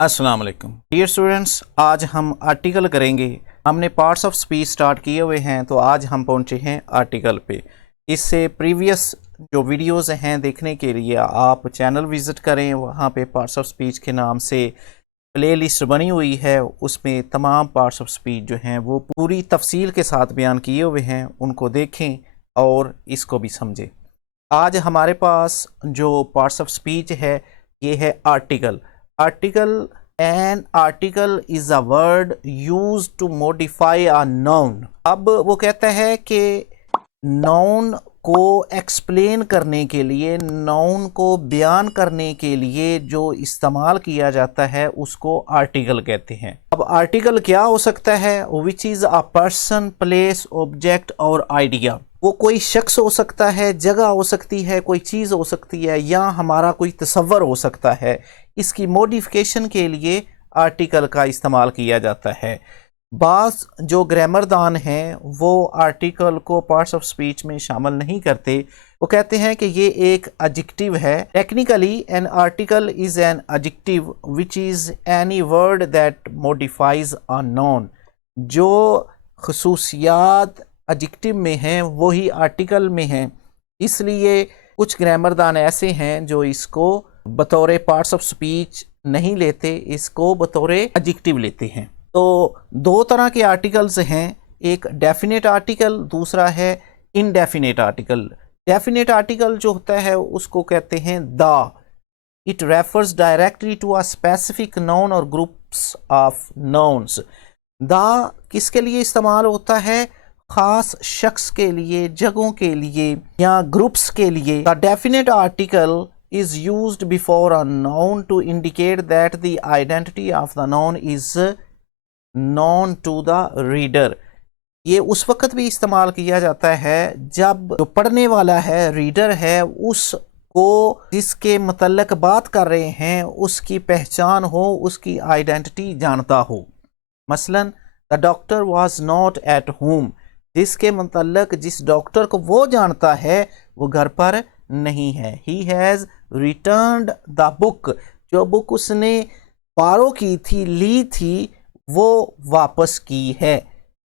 अस्सलाम वालेकुम dear students, आज हम आर्टिकल करेंगे। हमने पार्ट्स ऑफ स्पीच स्टार्ट किए हुए हैं, तो आज हम पहुंचे हैं आर्टिकल पे। इससे प्रीवियस जो वीडियोस हैं देखने के लिए आप चैनल विज़िट करें। वहाँ पे पार्ट्स ऑफ स्पीच के नाम से प्लेलिस्ट बनी हुई है, उसमें तमाम पार्ट्स ऑफ स्पीच जो हैं वो पूरी तफसील के साथ बयान किए हुए हैं। उनको देखें और इसको भी समझें। आज हमारे पास जो पार्ट्स ऑफ स्पीच है ये है article. Article an article is a word use to modify a noun. अब वो कहता है कि नाउन को एक्सप्लेन करने के लिए, नाउन को बयान करने के लिए जो इस्तेमाल किया जाता है उसको आर्टिकल कहते हैं। अब आर्टिकल क्या हो सकता है? Which is a person, place, object और आइडिया। वो कोई शख्स हो सकता है, जगह हो सकती है, कोई चीज़ हो सकती है, या हमारा कोई तसव्वुर हो सकता है। इसकी मॉडिफिकेशन के लिए आर्टिकल का इस्तेमाल किया जाता है। बाज़ जो ग्रामरदान हैं वो आर्टिकल को पार्ट्स ऑफ स्पीच में शामिल नहीं करते। वो कहते हैं कि ये एक एडजेक्टिव है। Technically an article is an adjective which is any word that modifies a noun. जो खसूसियात एडजेक्टिव में हैं वही आर्टिकल में हैं। इसलिए कुछ ग्रामरदान ऐसे हैं जो इसको बतौर पार्ट्स ऑफ स्पीच नहीं लेते, इसको बतौर एडजेक्टिव लेते हैं। तो दो तरह के आर्टिकल्स हैं, एक डेफिनेट आर्टिकल, दूसरा है इनडेफिनेट आर्टिकल। डेफिनेट आर्टिकल जो होता है उसको कहते हैं the. It refers directly to a specific noun और ग्रुप्स ऑफ नाउन्स। द किसके लिए इस्तेमाल होता है? खास शख्स के लिए, जगहों के लिए या ग्रुप्स के लिए। The definite article is used before a noun to indicate that the identity of the noun is known to the reader। ये उस वक्त भी इस्तेमाल किया जाता है जब जो पढ़ने वाला है, रीडर है, उसको जिसके मतलब बात कर रहे हैं उसकी पहचान हो, उसकी आइडेंटिटी जानता हो। मसलन the doctor was not at home. जिसके मतलब जिस डॉक्टर को वो जानता है वो घर पर नहीं है। He has returned the book. जो बुक उसने पारो की थी, ली थी, वो वापस की है।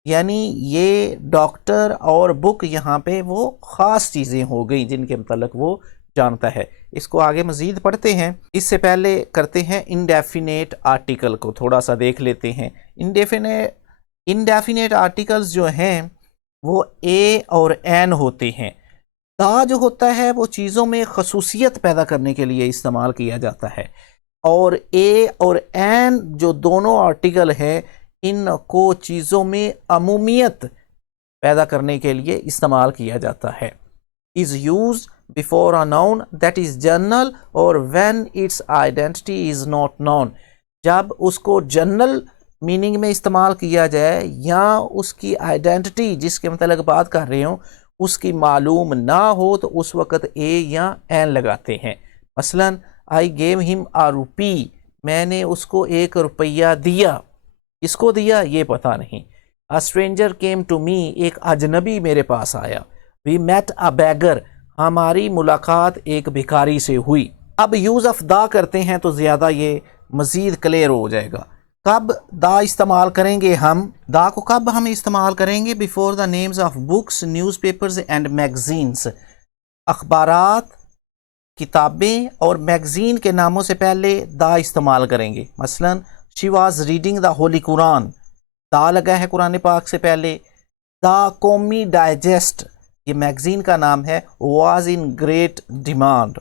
यानी ये डॉक्टर और बुक यहाँ पे वो ख़ास चीज़ें हो गई जिनके मतलब वो जानता है। इसको आगे मज़ीद पढ़ते हैं। इससे पहले करते हैं इनडेफिनेट आर्टिकल को थोड़ा सा देख लेते हैं। इनडेफिनेट आर्टिकल्स जो हैं वो ए और एन होते हैं। दा जो होता है वो चीज़ों में खसूसियत पैदा करने के लिए इस्तेमाल किया जाता है, और ए और एन जो दोनों आर्टिकल हैं इनको चीज़ों में अमूमियत पैदा करने के लिए इस्तेमाल किया जाता है। Is use before a noun that is general और when its identity is not known. जब उसको जनरल मीनिंग में इस्तेमाल किया जाए या उसकी आइडेंटिटी जिसके मतलब बात कर रहे हो उसकी मालूम ना हो तो उस वक़्त ए या एन लगाते हैं। मसलन आई गेव हिम आ रुपी। मैंने उसको 1 रुपया दिया। किसको दिया ये पता नहीं। A stranger came to me. एक अजनबी मेरे पास आया। We met a beggar. हमारी मुलाकात एक भिखारी से हुई। अब यूज़ ऑफ दा करते हैं तो ज़्यादा ये मज़ीद क्लियर हो जाएगा। कब दा इस्तेमाल करेंगे हम? दा को कब हम इस्तेमाल करेंगे? Before the names of books, newspapers and magazines. अखबारात, किताबें और मैगज़ीन के नामों से पहले दा इस्तेमाल करेंगे। मसलन she was reading the Holi Quran. दा लगा है कुरान पाक से पहले। द कौमी डाइजेस्ट, ये मैगज़ीन का नाम है, was in great demand.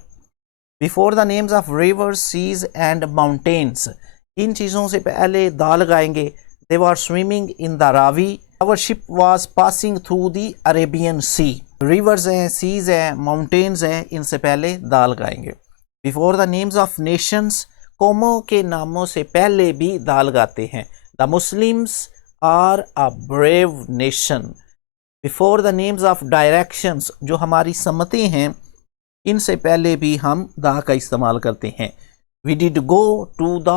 Before the names of rivers, seas and mountains. इन चीज़ों से पहले दा लगाएंगे। They were swimming in the Ravi. Our ship was passing through the Arabian sea. Rivers हैं, सीज हैं, माउंटेन्स हैं, इनसे पहले दा लगाएंगे। Before the names of nations, कौमों के नामों से पहले भी दा लगाते हैं। The Muslims are a brave nation. Before the names of directions, जो हमारी सम्मतें हैं इनसे पहले भी हम दा का इस्तेमाल करते हैं। We did go to the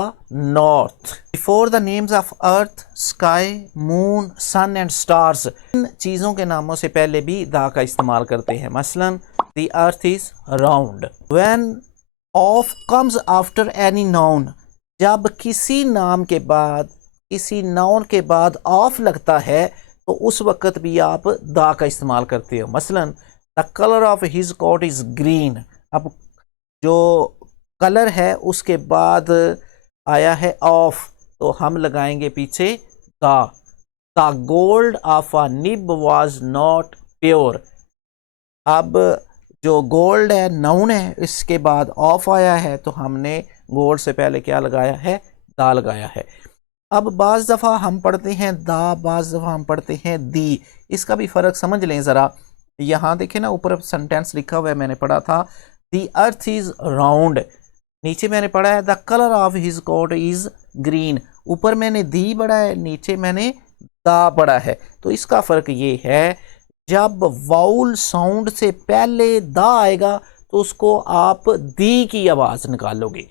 north. Before the names of earth, sky, moon, sun and stars, इन चीज़ों के नामों से पहले भी दा का इस्तेमाल करते हैं। मसलन the earth is round. When of comes after any noun, जब किसी नाम के बाद, किसी नाउन के बाद ऑफ लगता है तो उस वक्त भी आप दा का इस्तेमाल करते हो। मसलन the colour of his coat is green. अब जो कलर है उसके बाद आया है ऑफ, तो हम लगाएंगे पीछे दा। The gold of a nib was not pure. अब जो गोल्ड है नाउन है, इसके बाद ऑफ आया है तो हमने गोल्ड से पहले क्या लगाया है, दा लगाया है। अब बाज़ दफ़ा हम पढ़ते हैं दा, बाज़ दफ़ा हम पढ़ते हैं दी। इसका भी फ़र्क समझ लें ज़रा। यहाँ देखें ना, ऊपर सेंटेंस लिखा हुआ है, मैंने पढ़ा था द अर्थ इज़ राउंड। नीचे मैंने पढ़ा है the colour of his coat is green. ऊपर मैंने दी पढ़ा है, नीचे मैंने दा पढ़ा है। तो इसका फ़र्क ये है, जब वाउल साउंड से पहले दा आएगा तो उसको आप दी की आवाज़ निकालोगे,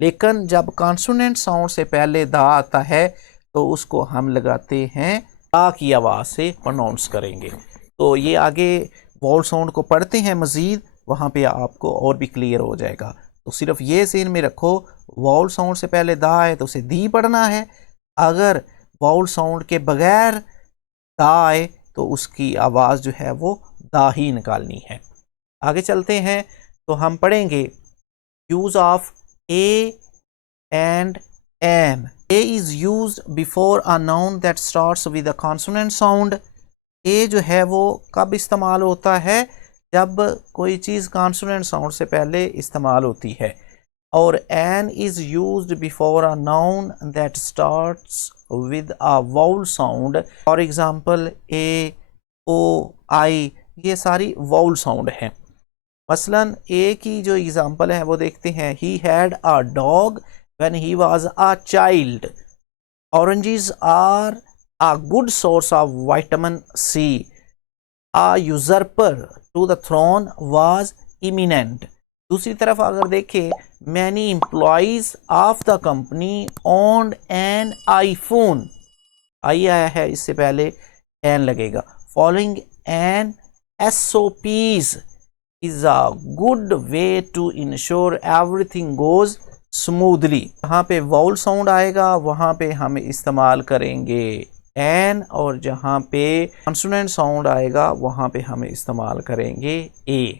लेकिन जब कॉन्सोनेंट साउंड से पहले दा आता है तो उसको हम लगाते हैं दा की आवाज़ से प्रोनाउंस करेंगे। तो ये आगे वाउल साउंड को पढ़ते हैं मज़ीद, वहाँ पे आपको और भी क्लियर हो जाएगा। तो सिर्फ ये ज़हन में रखो, वाउल साउंड से पहले दा आए तो उसे दी पढ़ना है, अगर वाउल साउंड के बगैर दा आए तो उसकी आवाज़ जो है वो दा ही निकालनी है। आगे चलते हैं तो हम पढ़ेंगे use of a and an. A is used before a noun that starts with a consonant sound. A जो है वो कब इस्तेमाल होता है, जब कोई चीज़ कॉन्सोनेंट साउंड से पहले इस्तेमाल होती है। और an is used before a noun that starts with a vowel sound. For example a, o, I, ये सारी vowel sound हैं। मसलन ए की जो एग्जाम्पल है वो देखते हैं, he had a dog when he was a child. Oranges are a good source of vitamin C. A usurper to the throne was imminent. दूसरी तरफ अगर देखें, many employees of the company owned an iPhone. I आया है, इससे पहले an लगेगा। Following an SOPs is a good way to ensure everything goes smoothly। जहाँ पे वाउल साउंड आएगा वहाँ पे हम इस्तेमाल करेंगे एन, और जहाँ पे कॉन्सोनेंट साउंड आएगा वहाँ पे हम इस्तेमाल करेंगे ए।